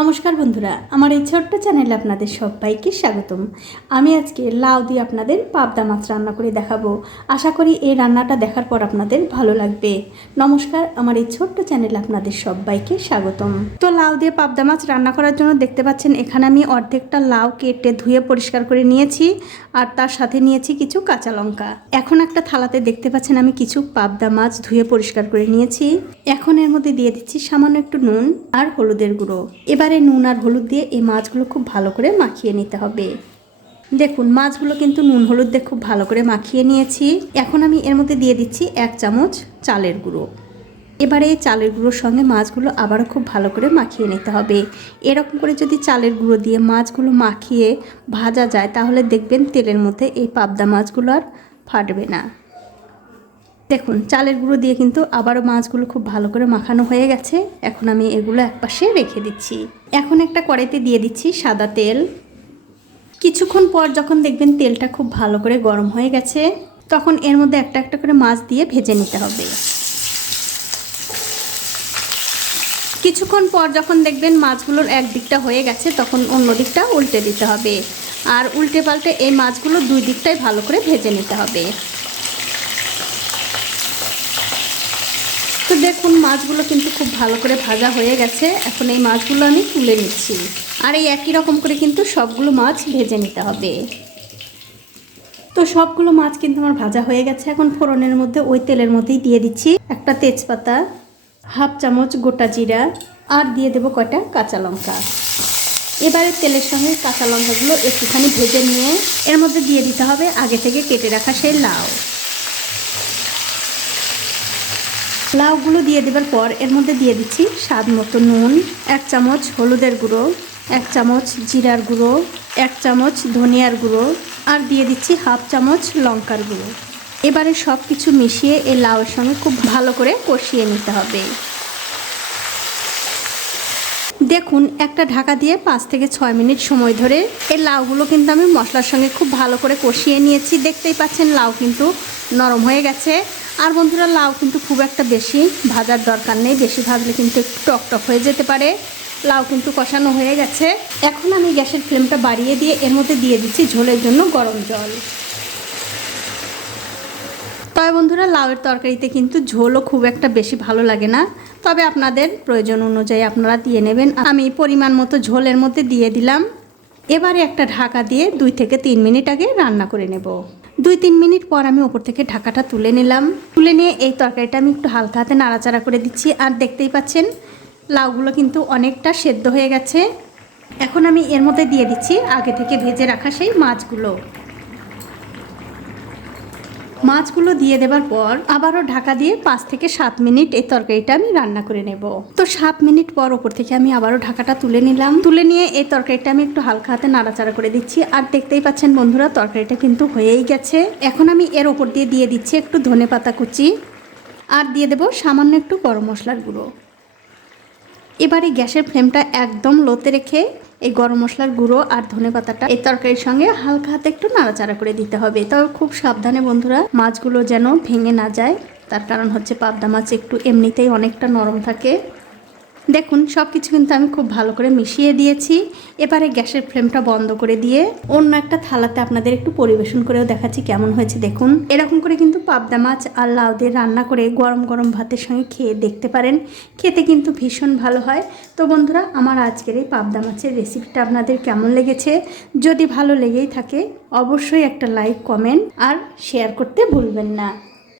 নমস্কার বন্ধুরা, আমার এই ছোট্ট চ্যানেলে আপনাদের সবাইকে স্বাগতম। আমি আজকে লাউ দিয়ে আপনাদের পাবদা মাছ রান্না করে দেখাবো। আশা করি এই রান্নাটা দেখার পর আপনাদের ভালো লাগবে। নমস্কার, আমার এই ছোট্ট চ্যানেলে আপনাদের সবাইকে স্বাগতম। তো লাউ দিয়ে পাবদা মাছ রান্না করার জন্য দেখতে পাচ্ছেন এখানে আমি অর্ধেকটা লাউ কেটে ধুয়ে পরিষ্কার করে নিয়েছি, আর তার সাথে নিয়েছি কিছু কাঁচা লঙ্কা। এখন একটা থালাতে দেখতে পাচ্ছেন আমি কিছু পাবদা মাছ ধুয়ে পরিষ্কার করে নিয়েছি। এখন এর মধ্যে দিয়ে দিচ্ছি সামান্য একটু নুন আর হলুদের গুঁড়ো। এবারে নুন আর হলুদ দিয়ে এই মাছগুলো খুব ভালো করে মাখিয়ে নিতে হবে। দেখুন, মাছগুলো কিন্তু নুন হলুদ দিয়ে খুব ভালো করে মাখিয়ে নিয়েছি। এখন আমি এর মধ্যে দিয়ে দিচ্ছি 1 চামচ চালের গুঁড়ো। এবারে এই চালের গুঁড়োর সঙ্গে মাছগুলো আবারও খুব ভালো করে মাখিয়ে নিতে হবে। এরকম করে যদি চালের গুঁড়ো দিয়ে মাছগুলো মাখিয়ে ভাজা যায় তাহলে দেখবেন তেলের মধ্যে এই পাবদা মাছগুলো আর ফাটবে না। দেখুন, চালের গুঁড়ো দিয়ে কিন্তু আবারও মাছগুলো খুব ভালো করে মাখানো হয়ে গেছে। এখন আমি এগুলো একপাশে রেখে দিচ্ছি। এখন একটা কড়াইতে দিয়ে দিচ্ছি সাদা তেল। কিছুক্ষণ পর যখন দেখবেন তেলটা খুব ভালো করে গরম হয়ে গেছে, তখন এর মধ্যে একটা একটা করে মাছ দিয়ে ভেজে নিতে হবে। কিছুক্ষণ পর যখন দেখবেন মাছগুলোর এক দিকটা হয়ে গেছে, তখন অন্য দিকটা উল্টে দিতে হবে। আর উল্টে পাল্টে এই মাছগুলো দুই দিকটাই ভালো করে ভেজে নিতে হবে। তো দেখুন, মাছগুলো কিন্তু খুব ভালো করে ভাজা হয়ে গেছে। এখন এই মাছগুলো আমি তুলে নিচ্ছি। আর এই একই রকম করে কিন্তু সবগুলো মাছ ভেজে নিতে হবে। তো সবগুলো মাছ কিন্তু আমার ভাজা হয়ে গেছে। এখন ফোড়নের মধ্যে ওই তেলের মধ্যেই দিয়ে দিচ্ছি একটা তেজপাতা, 1/2 চামচ গোটা জিরা, আর দিয়ে দেবো কয়টা কাঁচা লঙ্কা। এবারে তেলের সঙ্গে কাঁচা লঙ্কাগুলো একটুখানি ভেজে নিয়ে এর মধ্যে দিয়ে দিতে হবে আগে থেকে কেটে রাখা সেই লাউ। লাউগুলো দিয়ে দেওয়ার পর এর মধ্যে দিয়ে দিচ্ছি স্বাদ মতো নুন, 1 চামচ হলুদের গুঁড়ো, 1 চামচ জিরার গুঁড়ো, 1 চামচ ধনিয়ার গুঁড়ো, আর দিয়ে দিচ্ছি 1/2 চামচ লঙ্কার গুঁড়ো। এবারে সব কিছু মিশিয়ে এই লাউয়ের সঙ্গে খুব ভালো করে কষিয়ে নিতে হবে। দেখুন, একটা ঢাকা দিয়ে 5 থেকে 6 মিনিট সময় ধরে এই লাউগুলো কিন্তু আমি মশলার সঙ্গে খুব ভালো করে কষিয়ে নিয়েছি। দেখতেই পাচ্ছেন লাউ কিন্তু নরম হয়ে গেছে। আর বন্ধুরা, লাউ কিন্তু খুব একটা বেশি ভাজার দরকার নেই, বেশি ভাজলে কিন্তু একটু টক টক হয়ে যেতে পারে। লাউ কিন্তু কষানো হয়ে গেছে। এখন আমি গ্যাসের ফ্লেমটা বাড়িয়ে দিয়ে এর মধ্যে দিয়ে দিচ্ছি ঝোলের জন্য গরম জল। তবে বন্ধুরা, লাউয়ের তরকারিতে কিন্তু ঝোলও খুব একটা বেশি ভালো লাগে না, তবে আপনাদের প্রয়োজন অনুযায়ী আপনারা দিয়ে নেবেন। আমি পরিমাণ মতো ঝোলের মধ্যে দিয়ে দিলাম। এবারে একটা ঢাকা দিয়ে 2 থেকে 3 মিনিট আগে রান্না করে নেব। 2-3 মিনিট পর আমি ওপর থেকে ঢাকাটা তুলে নিলাম। তুলে নিয়ে এই তরকারিটা আমি একটু হালকা হাতে নাড়াচাড়া করে দিচ্ছি। আর দেখতেই পাচ্ছেন লাউগুলো কিন্তু অনেকটা সেদ্ধ হয়ে গেছে। এখন আমি এর মধ্যে দিয়ে দিচ্ছি আগে থেকে ভেজে রাখা সেই মাছগুলো দিয়ে দেবার পর আবারও ঢাকা দিয়ে 5 থেকে 7 মিনিট এই তরকারিটা আমি রান্না করে নেব। তো 7 মিনিট পর ওপর থেকে আমি আবারও ঢাকাটা তুলে নিলাম। তুলে নিয়ে এই তরকারিটা আমি একটু হালকা হাতে নাড়াচাড়া করে দিচ্ছি। আর দেখতেই পাচ্ছেন বন্ধুরা, তরকারিটা কিন্তু হয়েই গেছে। এখন আমি এর ওপর দিয়ে দিচ্ছি একটু ধনেপাতা কুচি, আর দিয়ে দেব সামান্য একটু গরম মশলার গুঁড়ো। এবারে গ্যাসের ফ্লেমটা একদম লোতে রেখে এই গরম মশলার গুঁড়ো আর ধনেপাতাটা এই তরকারির সঙ্গে হালকা হাতে একটু নাড়াচাড়া করে দিতে হবে। তবে খুব সাবধানে বন্ধুরা, মাছগুলো যেন ভেঙে না যায়। তার কারণ হচ্ছে পাবদা মাছ একটু এমনিতেই অনেকটা নরম থাকে। দেখুন, সব কিছু কিন্তু আমি খুব ভালো করে মিশিয়ে দিয়েছি। এবারে গ্যাসের ফ্লেমটা বন্ধ করে দিয়ে অন্য একটা থালাতে আপনাদের একটু পরিবেশন করেও দেখাচ্ছি কেমন হয়েছে। দেখুন, এরকম করে কিন্তু পাবদা মাছ আর লাউ দিয়ে রান্না করে গরম গরম ভাতের সঙ্গে খেয়ে দেখতে পারেন। খেতে কিন্তু ভীষণ ভালো হয়। তো বন্ধুরা, আমার আজকের এই পাবদা মাছের রেসিপিটা আপনাদের কেমন লেগেছে? যদি ভালো লেগেই থাকে অবশ্যই একটা লাইক, কমেন্ট আর শেয়ার করতে ভুলবেন না।